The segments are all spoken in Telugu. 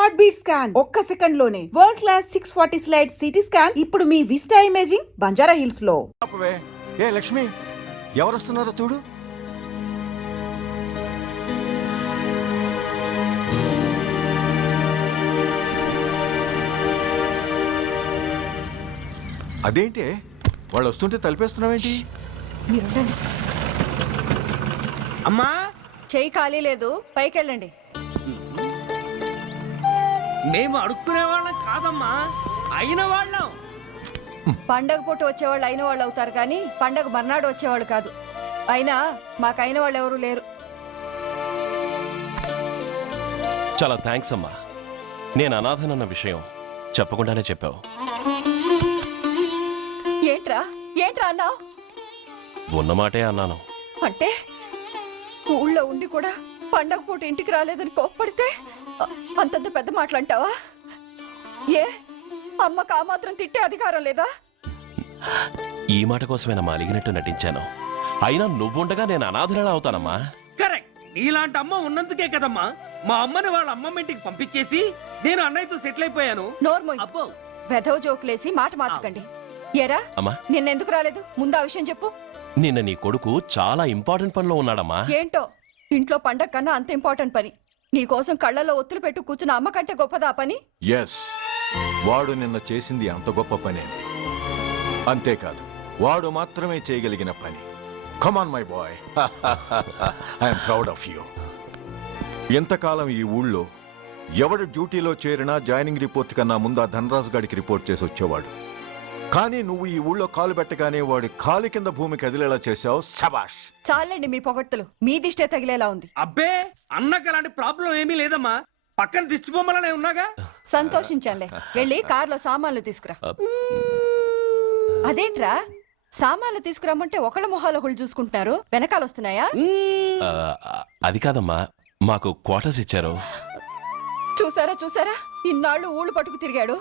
హార్ట్ బీట్ స్కాన్ ఒక్క సెకండ్ లోనే world class 640 slide CT scan ఇప్పుడు మీ విస్టా ఇమేజింగ్ బంజారా హిల్స్ లో. ఏ లక్ష్మి, ఎవరు వస్తున్నారో చూడు. అదేంటి వాళ్ళు వస్తుంటే తలిపేస్తున్నావేంటి? అమ్మా, చెయ్యి ఖాళీ లేదు, పైకి వెళ్ళండి. మేము అడుక్కునే వాళ్ళం కాదమ్మా, అయిన వాళ్ళం. పండగ పూట వచ్చేవాళ్ళు అయిన వాళ్ళు అవుతారు కానీ పండగ మర్నాడు వచ్చేవాళ్ళు కాదు. అయినా మాకు అయిన వాళ్ళు ఎవరు లేరు. చాలా థ్యాంక్స్ అమ్మా. నేను అనాథనన్న విషయం చెప్పకుండానే చెప్పావు. ఏంట్రా ఏంట్రా అన్నావు? ఉన్నమాటే అన్నాను. అంటే ఊళ్ళో ఉండి కూడా పండగ పూట ఇంటికి రాలేదని కోప్పడితే అంతంత పెద్ద మాటలంటావా? ఏ అమ్మకు ఆ మాత్రం తిట్టే అధికారం లేదా? ఈ మాట కోసమేనమ్మా అలిగినట్టు నటించాను. అయినా నువ్వుండగా నేను అనాథనలా అవుతానమ్మా. కరెక్ట్. నీలాంటి అమ్మ ఉన్నందుకే కదమ్మా మా అమ్మని వాళ్ళ అమ్మమ్మ ఇంటికి పంపించేసి నేను అన్నయ్యతో సెటిల్ అయిపోయాను. నోర్మోయ్, అబ్బో, వెధవ జోకులేసి మాట మార్చకండి. ఏరా అమ్మా, నిన్నెందుకు రాలేదు? ముందు ఆ విషయం చెప్పు. నిన్న నీ కొడుకు చాలా ఇంపార్టెంట్ పనిలో ఉన్నాడమ్మా. ఏంటో ఇంట్లో పండగ కన్నా అంత ఇంపార్టెంట్ పని. నీ కోసం కళ్ళల్లో ఒత్తులు పెట్టు కూర్చున్న అమ్మ కంటే గొప్పదా పని? ఎస్, వాడు నిన్న చేసింది అంత గొప్ప పనే. అంతేకాదు, వాడు మాత్రమే చేయగలిగిన పని. Come on my boy, I'm proud of you. ఎంతకాలం ఈ ఊళ్ళో ఎవడు డ్యూటీలో చేరినా జాయినింగ్ రిపోర్ట్ కన్నా ముందు ఆ ధనరాజు గారికి రిపోర్ట్ చేసి వచ్చేవాడు. కానీ నువ్వు ఈ ఊళ్ళో కాలు పెట్టగానే వాడి కాలు కింద భూమి కదిలేలా చేశావు. శబాష్. చాలండి మీ పొగడ్తలు, మీ దిష్టే తగిలేలా ఉంది. అబ్బే, అన్నకు అలాంటి ప్రాబ్లం ఏమీ లేదమ్మా. పక్కన దిష్టి బొమ్మలనే ఉన్నాగా. సంతోషించాలే. వెళ్ళి కారులో సామాన్లు తీసుకురా. అదేంట్రా సామాన్లు తీసుకురామంటే ఒకళ్ళ మొహాలు ఒకళ్ళు చూసుకుంటున్నారు, వెనకాల వస్తున్నాయా? అది కాదమ్మా, మాకు క్వార్టర్స్ ఇచ్చారు. చూసారా చూసారా, ఇన్నాళ్ళు ఊళ్ళు పట్టుకు తిరిగాడు.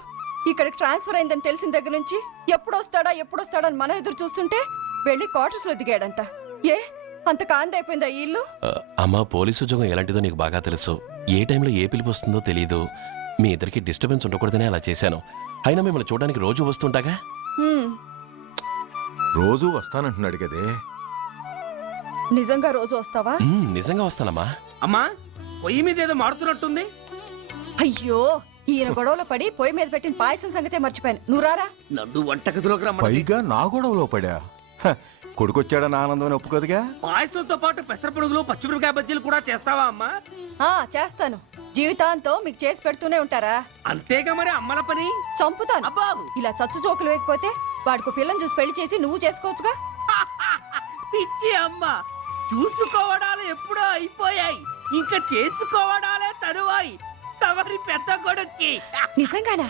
ఇక్కడికి ట్రాన్స్ఫర్ అయిందని తెలిసిన దగ్గర నుంచి ఎప్పుడొస్తాడా అని మనం ఎదురు చూస్తుంటే వెళ్ళి క్వార్టర్స్ లో దిగాడంట. ఏ అంత కాందైపోయిందా ఈ ఇల్లు? అమ్మా, పోలీసు ఉద్యోగం ఎలాంటిదో నీకు బాగా తెలుసు. ఏ టైంలో ఏ పిలుపు వస్తుందో తెలియదు. మీ ఇద్దరికి డిస్టర్బెన్స్ ఉండకూడదనే అలా చేశాను. అయినా మిమ్మల్ని చూడడానికి రోజు వస్తుంటాగా. రోజు వస్తానంటున్నాడు కదే. నిజంగా రోజు వస్తావా? నిజంగా వస్తానమ్మా. అమ్మా, పొయ్యి మీద ఏదో మారుతున్నట్టుంది. అయ్యో, ఈయన గొడవలో పడి పొయ్యి మీద పెట్టిన పాయసం సంగతే మర్చిపోయాను. నువ్వు రారా. నన్ను వంటగదిలోకి రమ్మని. పైగా నా గొడవలో పడా. కొడుకొచ్చాడని ఆనందం ఒప్పుకోదుగా. పాయసంతో పాటు పెసరపొడుగులు పచ్చిమిరపకాయ బజ్జీలు కూడా చేస్తావా అమ్మా? చేస్తాను. జీవితాంతం మీకు చేసి పెడుతూనే ఉంటారా? అంతేగా మరి అమ్మల పని. చంపుతాను. అబ్బా, ఇలా చచ్చు జోకులు వేయకపోతే వాడికి పిల్లని చూసి పెళ్లి చేసి నువ్వు చేసుకోవచ్చుగా. పిచ్చి అమ్మ, చూసుకోవడాలు ఎప్పుడో అయిపోయాయి, ఇంకా చేసుకోవడాలే తరువాయి. తమరి పెద్ద కొడుక్కి. నిజంగానా?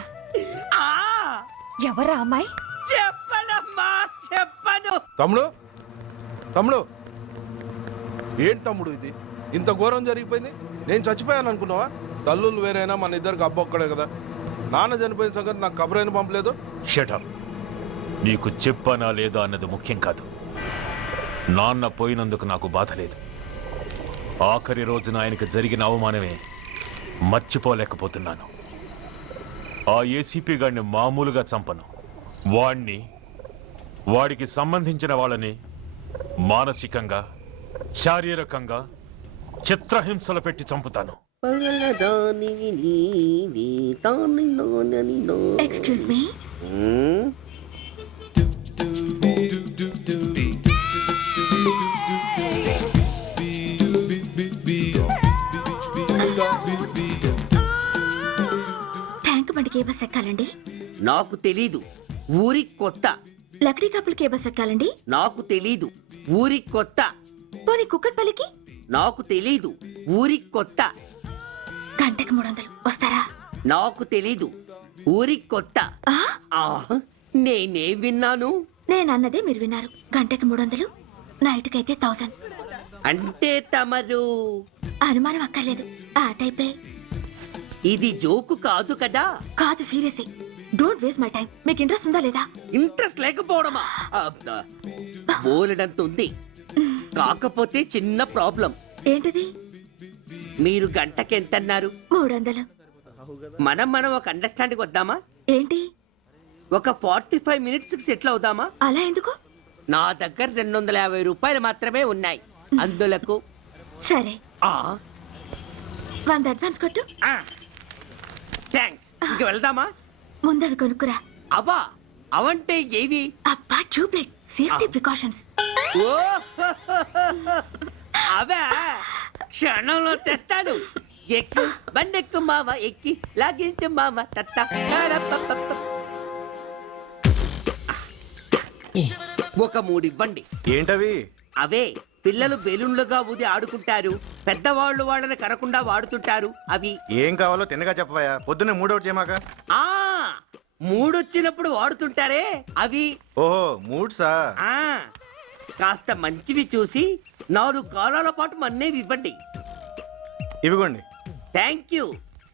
ఎవరా అమ్మాయి? చెప్పనమ్మా, చెప్పను. తమ్ముడు ఏంటి తమ్ముడు ఇది? ఇంత ఘోరం జరిగిపోయింది. నేను చచ్చిపోయాను అనుకున్నావా? తల్లులు వేరైనా మన ఇద్దరికి అబ్బొక్కడే కదా. నాన్న చనిపోయిన సంగతి నాకు కబురైన పంపలేదు. షటప్. నీకు చెప్పనా లేదా అన్నది ముఖ్యం కాదు. నాన్న పోయినందుకు నాకు బాధ లేదు. ఆఖరి రోజున ఆయనకు జరిగిన అవమానమే మర్చిపోలేకపోతున్నాను. ఆ ఏసీపీ గారిని మామూలుగా చంపను. వాడికి సంబంధించిన వాళ్ళని మానసికంగా, శారీరకంగా చిత్రహింసలు పెట్టి చంపుతాను. Excuse me. ట్యాంక్ బండికి ఏ బస్ ఎక్కాలండి? నాకు తెలీదు, ఊరి కొత్త. లక్డీ కప్పులకి ఏ బస్ ఎక్కాలండి? నాకు తెలీదు, ఊరి కొత్త. పోనీ కుక్కట్పల్లికి? నాకు తెలీదు, ఊరి కొత్త. గంటకి 300 వస్తారా? నాకు తెలీదు, ఊరి కొత్త. నేనే విన్నాను. నేనన్నదే మీరు విన్నారు. గంటకి 300, నైట్కైతే 1000. అంటే తమరు? అనుమానం అక్కర్లేదు, ఆ టైపే. ఇది జోకు కాదు కదా? కాదు, serious. Don't waste my time. మీకు ఇంట్రెస్ట్ ఉందా లేదా? ఇంట్రెస్ట్ లేకపోవడమా? బోలెడంత ఉంది. కాకపోతే చిన్న ప్రాబ్లం. ఏంటిది? మీరు గంటకెంతన్నారు? 300. మనం ఒక అండర్స్టాండింగ్ వద్దామా? ఏంటి ఒక 45 మినిట్స్ సెటిల్ అవుదామా? అలా ఎందుకు? నా దగ్గర 250 రూపాయలు మాత్రమే ఉన్నాయి. అందులకు సరే ఆ 100 అడ్వాన్స్ కొట్టు. థ్యాంక్స్. ఇంక వెళ్దామా? ముందవి కొనుక్కురా. అబ్బా అవంటే ఏవి? అబ్బా ట్యూబ్లైట్, సేఫ్టీ ప్రికాషన్స్. ఓ అవే క్షణంలో తెస్తాను. ఎక్కు బండెక్కు మామ, ఎక్కి లాగించు మామ తత్త. ఒక 3 ఇవ్వండి. ఏంటవి? అవే పిల్లలు బెలూన్లుగా ఊది ఆడుకుంటారు, పెద్దవాళ్ళు వాళ్ళని కరకుండా వాడుతుంటారు. అవి ఏం కావాలో తిన్నగా చెప్పవయ్యా. పొద్దున్నే మూడోటి చేయమాక. ఆ 3 వచ్చినప్పుడు వాడుతుంటారే అవి. ఓహో మూడ్సా? ఆ కాస్త మంచివి చూసి 4 కాలాల పాటు మన్నేవి ఇవ్వండి. ఇవిగోండి. Thank you.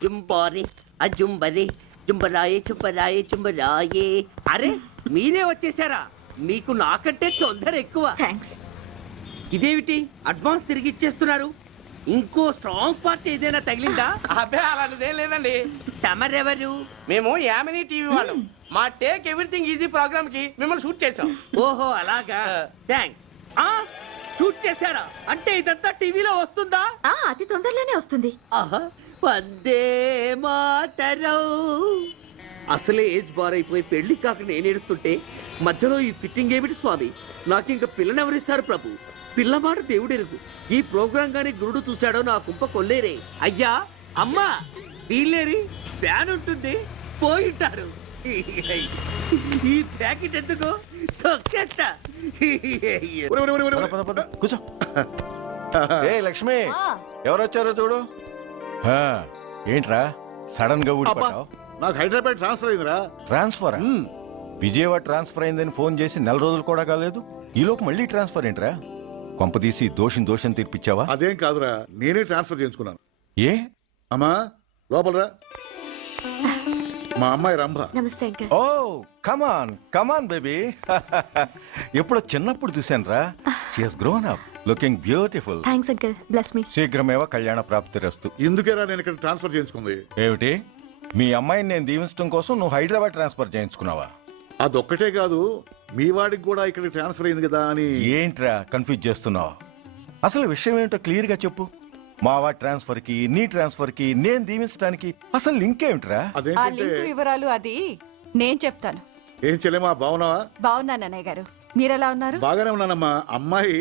జుంబారి అజుంబరి జుంబరాయే చుంబరాయే చుంబరాయే. అరే మీరే వచ్చేసారా? మీకు నాకంటే తొందర ఎక్కువ. థ్యాంక్స్. ఇదేమిటి అడ్వాన్స్ తిరిగి ఇచ్చేస్తున్నారు? ఇంకో స్ట్రాంగ్ పార్ట్ ఏదైనా తగిలిందా? అబ్బే అలాంటిదేం లేదండి. తమరెవరు? మేము యామినీ టీవీ వాళ్ళం. మా టేక్ ఎవ్రీథింగ్ ఈజీ ప్రోగ్రామ్ కి మిమ్మల్ని షూట్ చేసాం. ఓహో అలాగా. థ్యాంక్స్. షూట్ చేశారా? అంటే ఇదంతా టీవీలో వస్తుందా? అతి తొందరలోనే వస్తుంది. ఆహా వందే మాతరం. అసలే ఏజ్ బార్ అయిపోయి పెళ్లి కాక నేను ఏడుస్తుంటే మధ్యలో ఈ ఫిట్టింగ్ ఏమిటి స్వామి? నాకు ఇంకా పిల్లనెవరిస్తారు ప్రభు? పిల్లవాడు దేవుడెరుగు. ఈ ప్రోగ్రాం గాని గురుడు చూశాడో నా కుంప కొల్లేరే. అయ్యా అమ్మా వీళ్ళేరి ఫ్యాన్ ఉంటుంది పోయింటారు. ఈ ప్యాకెట్ ఎందుకు తొక్కేస్తా. కూర్చో. ఏ లక్ష్మి, ఎవరొచ్చారో చూడు. ఏంట్రా సడన్ గా ఊడిపడ్డావు? నాకు హైదరాబాద్ ట్రాన్స్ఫర్ అయిందిరా. ట్రాన్స్ఫర్? విజయవాడ ట్రాన్స్ఫర్ అయిందని ఫోన్ చేసి 4 రోజులు కూడా కాలేదు. ఈలోపు మళ్ళీ ట్రాన్స్ఫర్ ఏంట్రా? కొంపదీసి దోషం తీర్పిచ్చావా? అదేం కాదురా, నేనే ట్రాన్స్ఫర్ చేయించుకున్నాను. ఏ? అమ్మా లోపలరా. మా అమ్మాయి రంభ. నమస్తే అంకల్. ఓ కమాన్ బేబీ. ఎప్పుడో చిన్నప్పుడు చూశాను రా. She has grown up, looking beautiful. Thanks uncle, bless me. శీఘ్రమేవ కళ్యాణ ప్రాప్తిరస్తు. ఇందుకేరా నేను ఇక్కడ ట్రాన్స్ఫర్ చేయించుకుంది. ఏమిటి? మీ అమ్మాయిని నేను దీవించడం కోసం నువ్వు హైదరాబాద్ ట్రాన్స్ఫర్ చేయించుకున్నావా? అదొక్కటే కాదు, మీ వాడికి కూడా ఇక్కడ ట్రాన్స్ఫర్ అయింది కదా అని. ఏంట్రా కన్ఫ్యూజ్ చేస్తున్నావు? అసలు విషయం ఏంటో క్లియర్ గా చెప్పు. మా వాడి ట్రాన్స్ఫర్ కి నీ ట్రాన్స్ఫర్ కి నేను దీవించడానికి అసలు లింక్ ఏమిట్రా? అదేంటంటే వివరాలు అది నేను చెప్తాను. ఏం చెల్లెమా, బాగున్నావా? బాగున్నాను అన్నయ్య గారు, మీరెలా ఉన్నారు? బాగానే ఉన్నానమ్మా. అమ్మాయి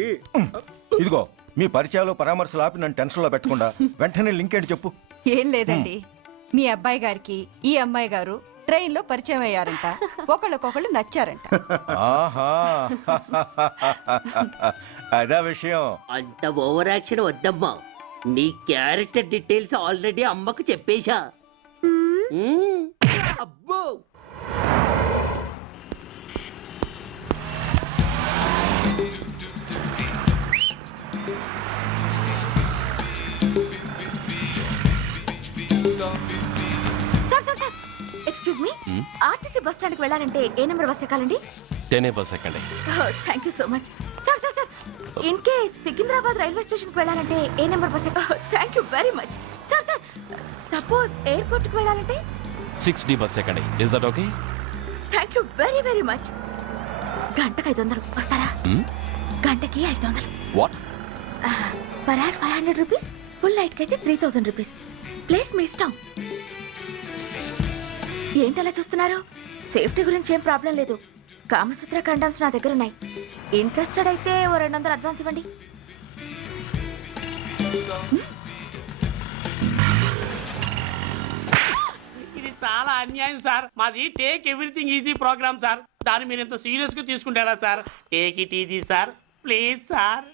ఇదిగో మీ పరిచయాలు పరామర్శలు ఆపి నన్ను టెన్షన్ లో పెట్టకుండా వెంటనే లింక్ ఏంటి చెప్పు. ఏం లేదండి, మీ అబ్బాయి గారికి ఈ అమ్మాయి గారు ట్రైన్ లో పరిచయం అయ్యారంట. ఒకళ్ళకొకళ్ళు నచ్చారంట. ఆహా అదా విషయం. అంత ఓవర్ యాక్షన్ వద్దమ్మా. నీ క్యారెక్టర్ డీటెయిల్స్ ఆల్రెడీ అమ్మకు చెప్పేశా. అబ్బో excuse me, RTC bus stand కి వెళ్ళాలంటే ఏ నెంబర్ బస్ ఎక్కాలండి? 10 బస్ ఎక్కండి. Thank you so much. Sir sir sir, in case Secunderabad railway station కి వెళ్ళాలంటే ఏ నెంబర్ బస్ ఎక్కాలి? Thank you very much. Sir sir, suppose airport కి వెళ్ళాలంటే 6D బస్ ఎక్కండి. Is that okay? Thank you very very much. గంటకి 500 వస్తారా? గంటకి 500. వాట్? Per hour 500 rupees, full night కి అయితే 3000 రూపీస్. ప్లేస్ మీ ఇష్టం. ఏంటలా చూస్తున్నారు? సేఫ్టీ గురించి ఏం ప్రాబ్లం లేదు. కామసూత్ర కండమ్స్ నా దగ్గర ఉన్నాయి. ఇంట్రెస్టెడ్ అయితే ఓ 200 అడ్వాన్స్ ఇవ్వండి. ఇది చాలా అన్యాయం సార్. మాది take everything easy programme sir. దాన్ని మీరు ఇంత సీరియస్ గా తీసుకుంటారా sir? Take it easy sir, please sir.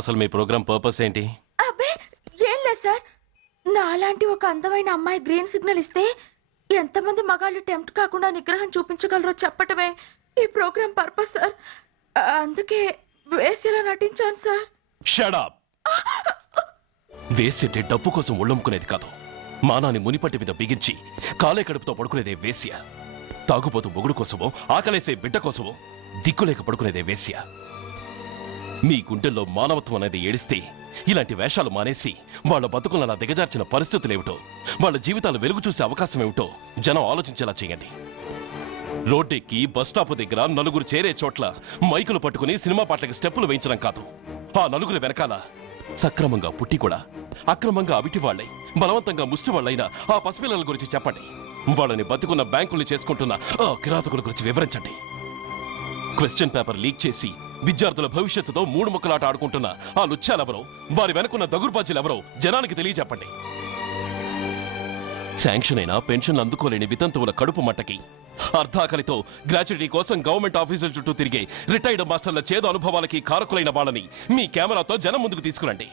అసలు మీ ప్రోగ్రామ్ పర్పస్ ఏంటి? అబ్బే ఏం లేదు సార్, నాలాంటి ఒక అందమైన అమ్మాయి గ్రీన్ సిగ్నల్ ఇస్తే ఎంతమంది మగాళ్ళు టెంప్ట్ కాకుండా నిగ్రహం చూపించగలరో చెప్పటమే ఈ ప్రోగ్రామ్ పర్పస్ సార్. అందుకే వేసేలా నటించాను సార్. Shut up. వేసేటే డబ్బు కోసం ఒళ్ళమ్ముకునేది కాదు. మానాన్ని మునిపట్టి మీద బిగించి కాలే కడుపుతో పడుకునేదే వేశ్య. తాగుపోతూ మొగుడు కోసమో ఆకలేసే బిడ్డ కోసమో దిక్కులేక పడుకునేదే వేశ్య. మీ గుండెల్లో మానవత్వం అనేది ఏడిస్తే ఇలాంటి వేషాలు మానేసి వాళ్ళ బతుకులను అలా దిగజార్చిన పరిస్థితులేమిటో, వాళ్ళ జీవితాలు వెలుగు చూసే అవకాశం ఏమిటో జనం ఆలోచించేలా చేయండి. రోడ్డెక్కి బస్టాప్ దగ్గర నలుగురు చేరే చోట్ల మైకులు పట్టుకుని సినిమా పాటలకు స్టెప్పులు వేయించడం కాదు. ఆ నలుగురు వెనకాల సక్రమంగా పుట్టి కూడా అక్రమంగా అవిటి వాళ్ళై బలవంతంగా ముష్టి వాళ్ళైన ఆ పసిపిల్లల గురించి చెప్పండి. వాళ్ళని బతుకున్న బ్యాంకులు చేసుకుంటున్న ఆ కిరాతకుల గురించి వివరించండి. క్వశ్చన్ పేపర్ లీక్ చేసి విద్యార్థుల భవిష్యత్తుతో మూడు ముక్కలాట ఆడుకుంటున్న ఆ లుచ్చాలెవరో, వారి వెనుకున్న దగుర్బాజీలెవరో జనానికి తెలియజెప్పండి. శాంక్షన్ అయినా పెన్షన్లు అందుకోలేని వితంతువుల కడుపు మట్టకి, అర్ధాకలితో గ్రాట్యుటీ కోసం గవర్నమెంట్ ఆఫీసుల చుట్టూ తిరిగే రిటైర్డ్ మాస్టర్ల చేదు అనుభవాలకి కారకులైన వాళ్ళని మీ కెమెరాతో జనం ముందుకు తీసుకురండి.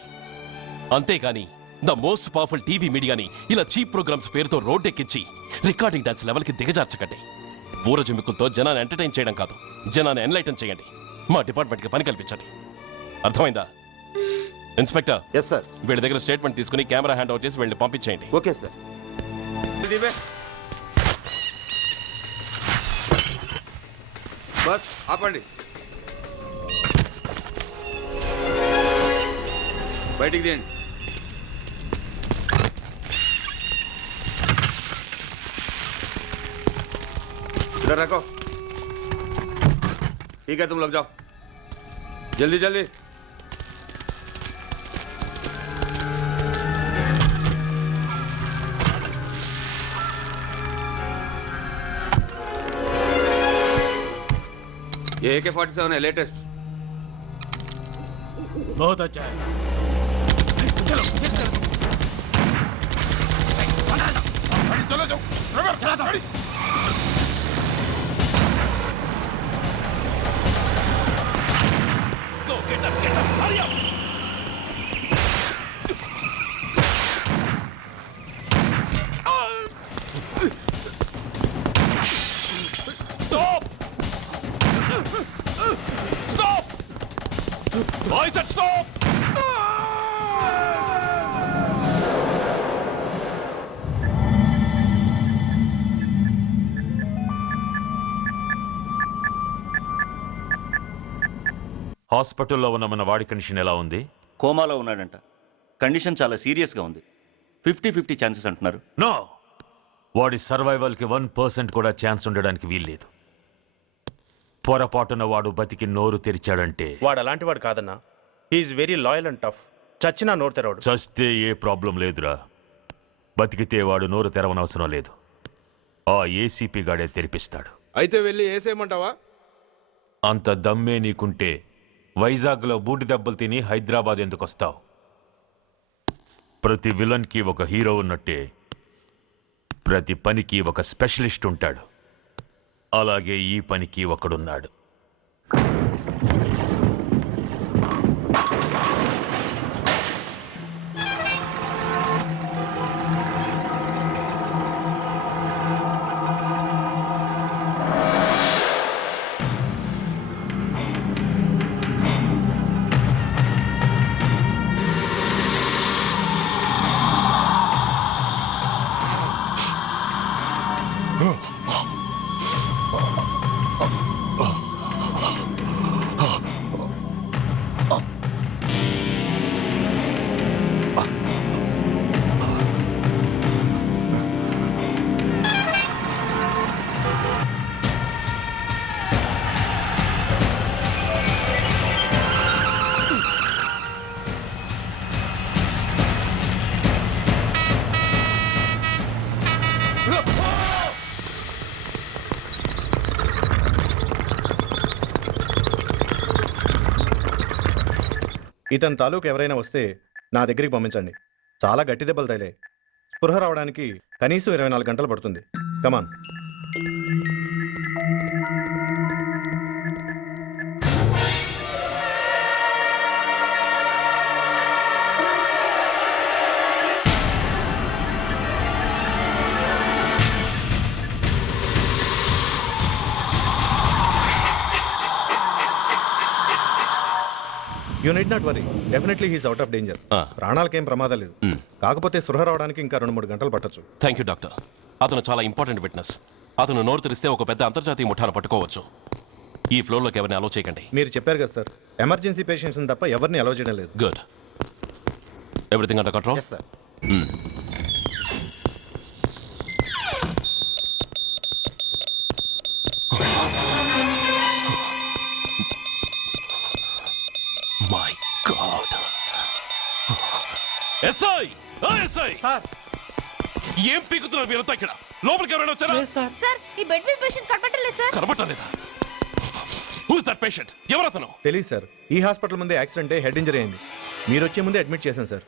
అంతేగాని ద మోస్ట్ పవర్ఫుల్ టీవీ మీడియాని ఇలా చీప్ ప్రోగ్రామ్స్ పేరుతో రోడ్డెక్కించి రికార్డింగ్ డాన్స్ లెవెల్కి దిగజార్చకండి. ఊరజుమ్మికులతో జనాన్ని ఎంటర్టైన్ చేయడం కాదు, జనాన్ని ఎన్లైటన్ చేయండి. మా డిపార్ట్మెంట్కి పని కల్పించండి. అర్థమైందా? Inspector, yes sir. వీళ్ళ దగ్గర స్టేట్మెంట్ తీసుకుని కెమెరా హ్యాండ్ అవుట్ చేసి వీళ్ళని పంపించేయండి. Okay sir. బస్ ఆపండి. బయటికి తీయండి. इधर रखो. ठीक है, तुम लोग जाओ जल्दी जल्दी. ये AK-47 है, लेटेस्ट. बहुत अच्छा है. चलो चलो चलो. Go, get up, hurry up! Stop! Stop! I said stop! హాస్పిటల్లో ఉన్న మన వాడి కండిషన్ ఎలా ఉంది? కోమాలో ఉన్నాడంట. కండిషన్ చాలా సీరియస్గా ఉంది. 50-50 ఛాన్సెస్ అంటున్నారు. నో, వాడి సర్వైవల్కి 1% కూడా ఛాన్స్ ఉండడానికి వీల్లేదు. పొరపాటున వాడు బతికి నోరు తెరిచాడంటే వాడు అలాంటి వాడు కాదన్నా. He is very loyal and tough. చచ్చినా నోరు తెరవడు. చస్తే ఏ ప్రాబ్లం లేదురా. బతికితే వాడు నోరు తెరవనవసరం లేదు. ఆ ఏసీపీ గాడే తెరిపిస్తాడు. అయితే వెళ్ళి వేసేయమంటావా? అంత దమ్మే నీకుంటే వైజాగ్లో బూటి దెబ్బలు తిని హైదరాబాద్ ఎందుకు వస్తావు? ప్రతి విలన్కి ఒక హీరో ఉన్నట్టే ప్రతి పనికి ఒక స్పెషలిస్ట్ ఉంటాడు. అలాగే ఈ పనికి ఒకడున్నాడు. ఇతని తాలూకు ఎవరైనా వస్తే నా దగ్గరికి పంపించండి. చాలా గట్టి దెబ్బలు తగిలాయి. స్పృహ రావడానికి కనీసం 24 గంటలు పడుతుంది. Come on. You need not worry. Definitely he's out of danger. ప్రాణాలకేం ప్రమాదం లేదు. కాకపోతే స్పృహ రావడానికి ఇంకా 2-3 గంటలు పట్టొచ్చు. Thank you doctor. అతను చాలా ఇంపార్టెంట్ విట్నెస్. అతను నోరు తెరిస్తే ఒక పెద్ద అంతర్జాతీయ ముఠాను పట్టుకోవచ్చు. ఈ ఫ్లోర్లోకి ఎవరిని అలో చేయకండి. మీరు చెప్పారు కదా సార్, ఎమర్జెన్సీ పేషెంట్స్ తప్ప ఎవరిని అలో చేయడం లేదు. Good. Everything under control? Yes sir. My god. SI SI ఏం పీకుతున్నారు మీరంతా ఇక్కడ? లోపలికి ఎవరైనా వచ్చారా? సార్ ఈ బెడ్ మీద పేషెంట్ కనబట్టలేదు సార్. కనబట్టలేదా? Who is that patient? ఎవరతను? తెలియదు సార్. ఈ హాస్పిటల్ ముందే యాక్సిడెంట్ హెడ్ ఇంజరీ అయింది. మీరు వచ్చే ముందే అడ్మిట్ చేశాను సార్.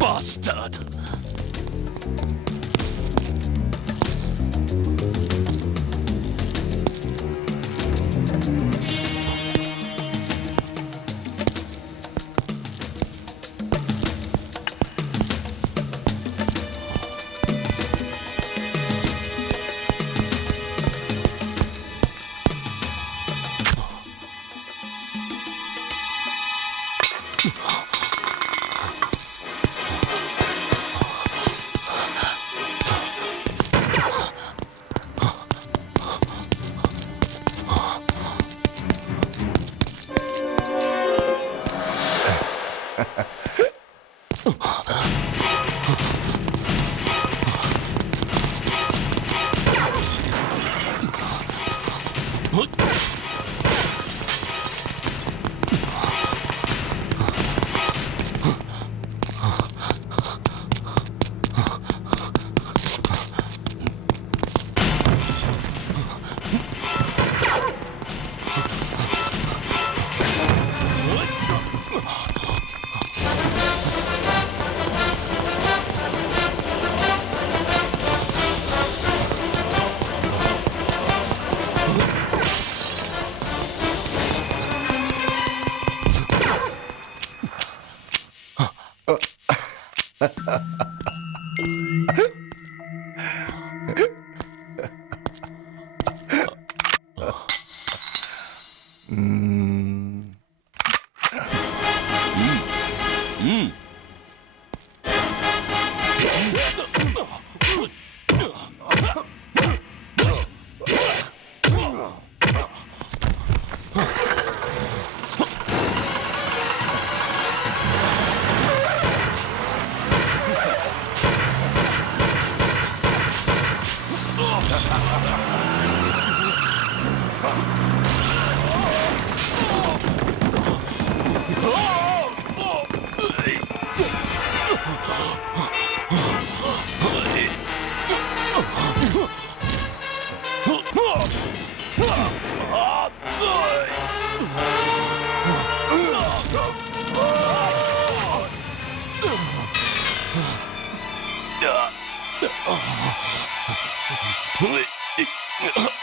Bastard! Oh.